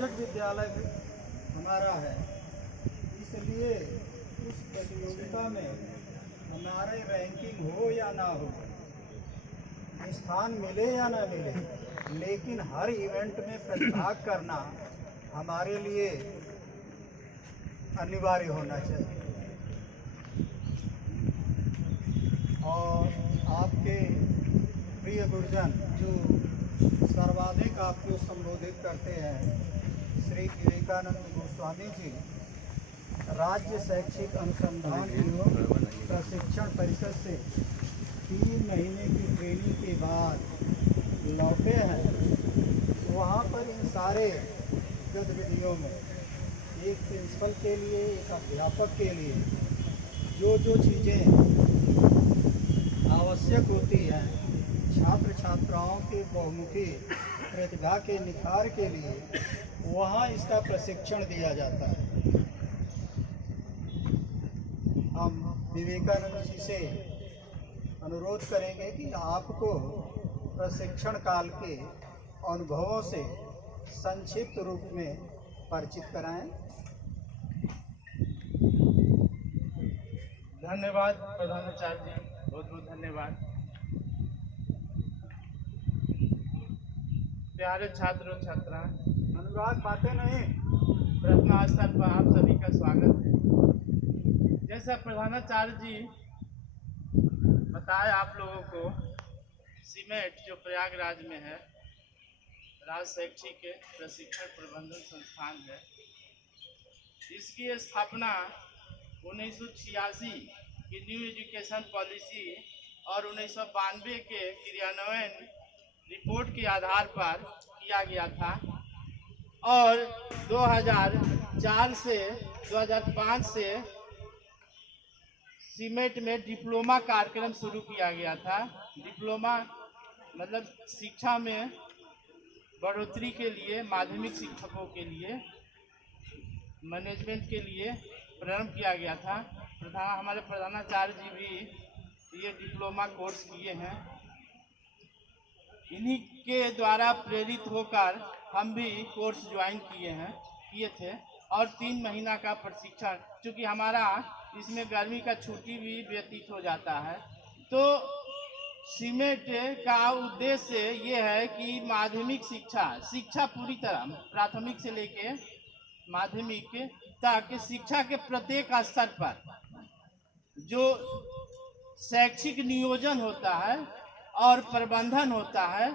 Budget विद्यालय हमारा है, इसलिए उस प्रतियोगिता में हमारे रैंकिंग हो या ना हो, स्थान मिले या ना मिले, लेकिन हर इवेंट में प्रतिभाग करना हमारे लिए अनिवार्य होना चाहिए। और आपके प्रिय गुरुजन जो सर्वाधिक आपको संबोधित करते हैं, श्री विवेकानंद गोस्वामी जी राज्य शैक्षिक अनुसंधान एवं प्रशिक्षण परिषद से 3 महीने की ट्रेनिंग के बाद लौटे हैं। वहाँ पर इन सारे गतिविधियों में एक प्रिंसिपल के लिए, एक अध्यापक के लिए जो चीज़ें आवश्यक होती हैं छात्र छात्राओं के बहुमुखी प्रतिभा के निखार के लिए, वहाँ इसका प्रशिक्षण दिया जाता है। हम विवेकानंद जी से अनुरोध करेंगे कि आपको प्रशिक्षण काल के अनुभवों से संक्षिप्त रूप में परिचित कराएं। धन्यवाद प्रधानाचार्य जी, बहुत बहुत धन्यवाद। प्यारे छात्रों छात्राएं, अनुराग बातें नहीं, प्रथम स्तर पर आप सभी का स्वागत है। जैसा प्रधानाचार्य जी बताए आप लोगों को, सीमेट जो प्रयागराज में है, राज्य शैक्षिक प्रशिक्षण प्रबंधन संस्थान है, इसकी स्थापना 1986 की न्यू एजुकेशन पॉलिसी और 1992 के क्रियान्वयन रिपोर्ट के आधार पर किया गया था और 2004 से 2005 से सीमेट में डिप्लोमा कार्यक्रम शुरू किया गया था। डिप्लोमा मतलब शिक्षा में बढ़ोतरी के लिए, माध्यमिक शिक्षकों के लिए, मैनेजमेंट के लिए प्रारंभ किया गया था। हमारे प्रधानाचार्य जी भी ये डिप्लोमा कोर्स किए हैं। इन्हीं के द्वारा प्रेरित होकर हम भी कोर्स ज्वाइन किए थे और 3 महीना का प्रशिक्षण, चूँकि हमारा इसमें गर्मी का छुट्टी भी व्यतीत हो जाता है, तो सीमेट का उद्देश्य ये है कि माध्यमिक शिक्षा पूरी तरह प्राथमिक से लेके माध्यमिक तक शिक्षा के प्रत्येक स्तर पर जो शैक्षिक नियोजन होता है और प्रबंधन होता है,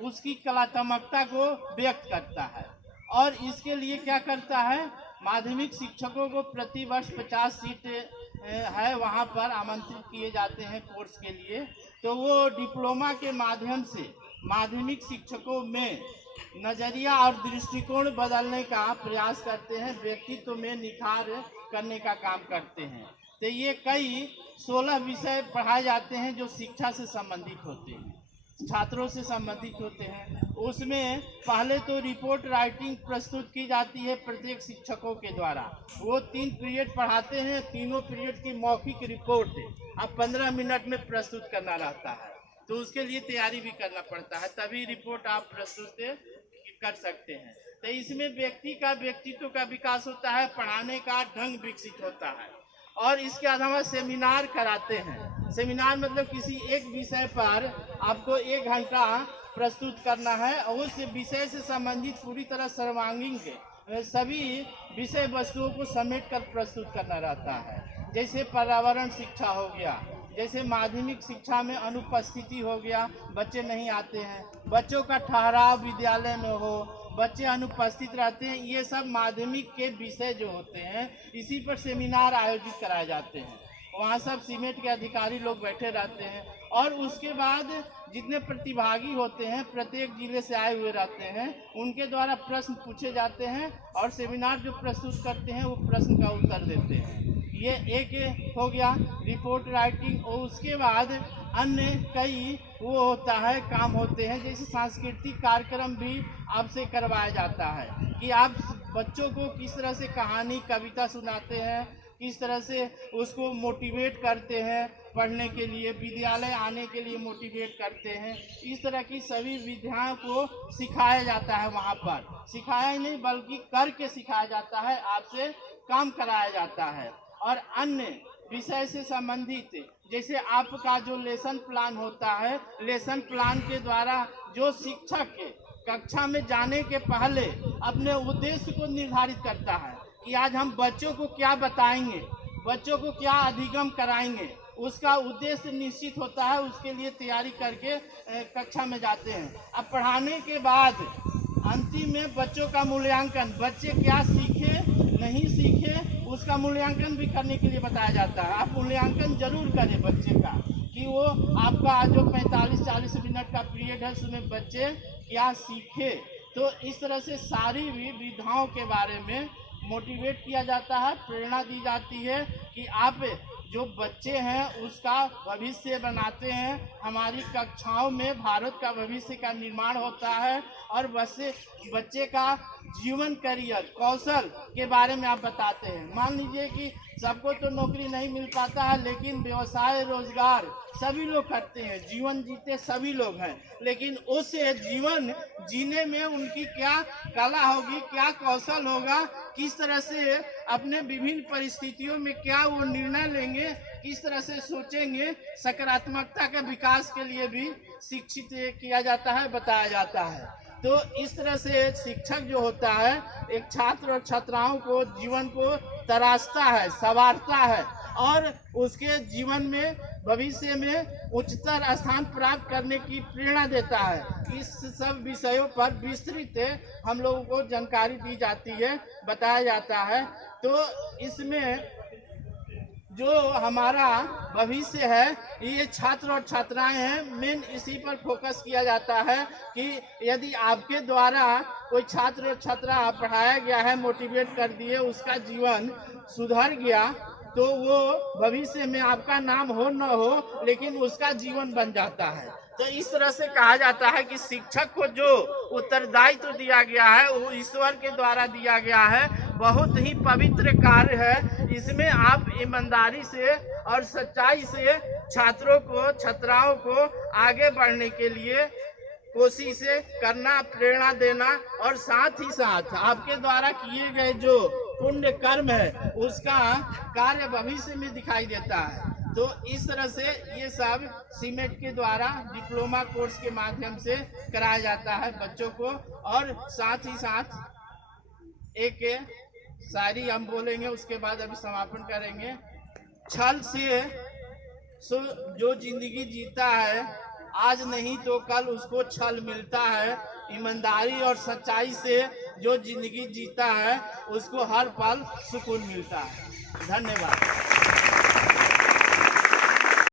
उसकी कलात्मकता को व्यक्त करता है। और इसके लिए क्या करता है, माध्यमिक शिक्षकों को प्रति वर्ष 50 सीट है, वहाँ पर आमंत्रित किए जाते हैं कोर्स के लिए। तो वो डिप्लोमा के माध्यम से माध्यमिक शिक्षकों में नज़रिया और दृष्टिकोण बदलने का प्रयास करते हैं, व्यक्तित्व में निखार करने का काम करते हैं। तो ये कई 16 विषय पढ़ाए जाते हैं जो शिक्षा से संबंधित होते हैं, छात्रों से संबंधित होते हैं। उसमें पहले तो रिपोर्ट राइटिंग प्रस्तुत की जाती है प्रत्येक शिक्षकों के द्वारा। वो 3 पीरियड पढ़ाते हैं, तीनों पीरियड की मौखिक रिपोर्ट अब 15 मिनट में प्रस्तुत करना रहता है, तो उसके लिए तैयारी भी करना पड़ता है, तभी रिपोर्ट आप प्रस्तुत कर सकते हैं। तो इसमें व्यक्ति का व्यक्तित्व का विकास होता है, पढ़ाने का ढंग विकसित होता है। और इसके अलावा सेमिनार कराते हैं। सेमिनार मतलब किसी एक विषय पर आपको 1 घंटा प्रस्तुत करना है और उस विषय से संबंधित पूरी तरह सर्वांगीण सभी विषय वस्तुओं को समेट कर प्रस्तुत करना रहता है। जैसे पर्यावरण शिक्षा हो गया, जैसे माध्यमिक शिक्षा में अनुपस्थिति हो गया, बच्चे नहीं आते हैं, बच्चों का ठहराव विद्यालय में हो, बच्चे अनुपस्थित रहते हैं, ये सब माध्यमिक के विषय जो होते हैं, इसी पर सेमिनार आयोजित कराए जाते हैं। वहाँ सब सीमेट के अधिकारी लोग बैठे रहते हैं और उसके बाद जितने प्रतिभागी होते हैं प्रत्येक जिले से आए हुए रहते हैं, उनके द्वारा प्रश्न पूछे जाते हैं और सेमिनार जो प्रस्तुत करते हैं वो प्रश्न का उत्तर देते हैं। ये एक हो गया रिपोर्ट राइटिंग। और उसके बाद अन्य कई वो होता है काम होते हैं, जैसे सांस्कृतिक कार्यक्रम भी आपसे करवाया जाता है कि आप बच्चों को किस तरह से कहानी कविता सुनाते हैं, किस तरह से उसको मोटिवेट करते हैं पढ़ने के लिए, विद्यालय आने के लिए मोटिवेट करते हैं। इस तरह की सभी विधियों को सिखाया जाता है वहाँ पर। सिखाया ही नहीं बल्कि करके सिखाया जाता है, आपसे काम कराया जाता है। और अन्य विषय से संबंधित जैसे आपका जो लेसन प्लान होता है, लेसन प्लान के द्वारा जो शिक्षक कक्षा में जाने के पहले अपने उद्देश्य को निर्धारित करता है कि आज हम बच्चों को क्या बताएंगे, बच्चों को क्या अधिगम कराएंगे, उसका उद्देश्य निश्चित होता है। उसके लिए तैयारी करके कक्षा में जाते हैं। अब पढ़ाने के बाद अंतिम में बच्चों का मूल्यांकन, बच्चे क्या सीखे नहीं सीखे उसका मूल्यांकन भी करने के लिए बताया जाता है। आप मूल्यांकन जरूर करें बच्चे का कि वो आपका जो 45-40 मिनट का पीरियड है उसमें बच्चे क्या सीखे। तो इस तरह से सारी विधाओं के बारे में मोटिवेट किया जाता है, प्रेरणा दी जाती है कि आप जो बच्चे हैं उसका भविष्य बनाते हैं। हमारी कक्षाओं में भारत का भविष्य का निर्माण होता है और बच्चे का जीवन करियर कौशल के बारे में आप बताते हैं। मान लीजिए कि सबको तो नौकरी नहीं मिल पाता है, लेकिन व्यवसाय रोजगार सभी लोग करते हैं, जीवन जीते सभी लोग हैं, लेकिन उस जीवन जीने में उनकी क्या कला होगी, क्या कौशल होगा, किस तरह से अपने विभिन्न परिस्थितियों में क्या वो निर्णय लेंगे, किस तरह से सोचेंगे, सकारात्मकता के विकास के लिए भी शिक्षित किया जाता है, बताया जाता है। तो इस तरह से शिक्षक जो होता है एक छात्र और छात्राओं को जीवन को तराशता है, संवारता है और उसके जीवन में भविष्य में उच्चतर स्थान प्राप्त करने की प्रेरणा देता है। इस सब विषयों पर विस्तृत हम लोगों को जानकारी दी जाती है, बताया जाता है। तो इसमें जो हमारा भविष्य है ये छात्र और छात्राएं हैं, मेन इसी पर फोकस किया जाता है कि यदि आपके द्वारा कोई छात्र और छात्रा पढ़ाया गया है, मोटिवेट कर दिए, उसका जीवन सुधर गया तो वो भविष्य में आपका नाम हो न हो लेकिन उसका जीवन बन जाता है। तो इस तरह से कहा जाता है कि शिक्षक को जो उत्तरदायित्व दिया गया है वो ईश्वर के द्वारा दिया गया है, बहुत ही पवित्र कार्य है। इसमें आप ईमानदारी से और सच्चाई से छात्रों को छात्राओं को आगे बढ़ने के लिए कोशिश करना, प्रेरणा देना और साथ ही साथ आपके द्वारा किए गए जो पुण्य कर्म है उसका कार्य भविष्य में दिखाई देता है। तो इस तरह से ये सब सीमेट के द्वारा डिप्लोमा कोर्स के माध्यम से कराया जाता है बच्चों को। और साथ ही साथ एक शायरी हम बोलेंगे, उसके बाद अभी समापन करेंगे। छल से जो जिंदगी जीता है आज नहीं तो कल उसको छल मिलता है, ईमानदारी और सच्चाई से जो जिंदगी जीता है उसको हर पल सुकून मिलता है। धन्यवाद।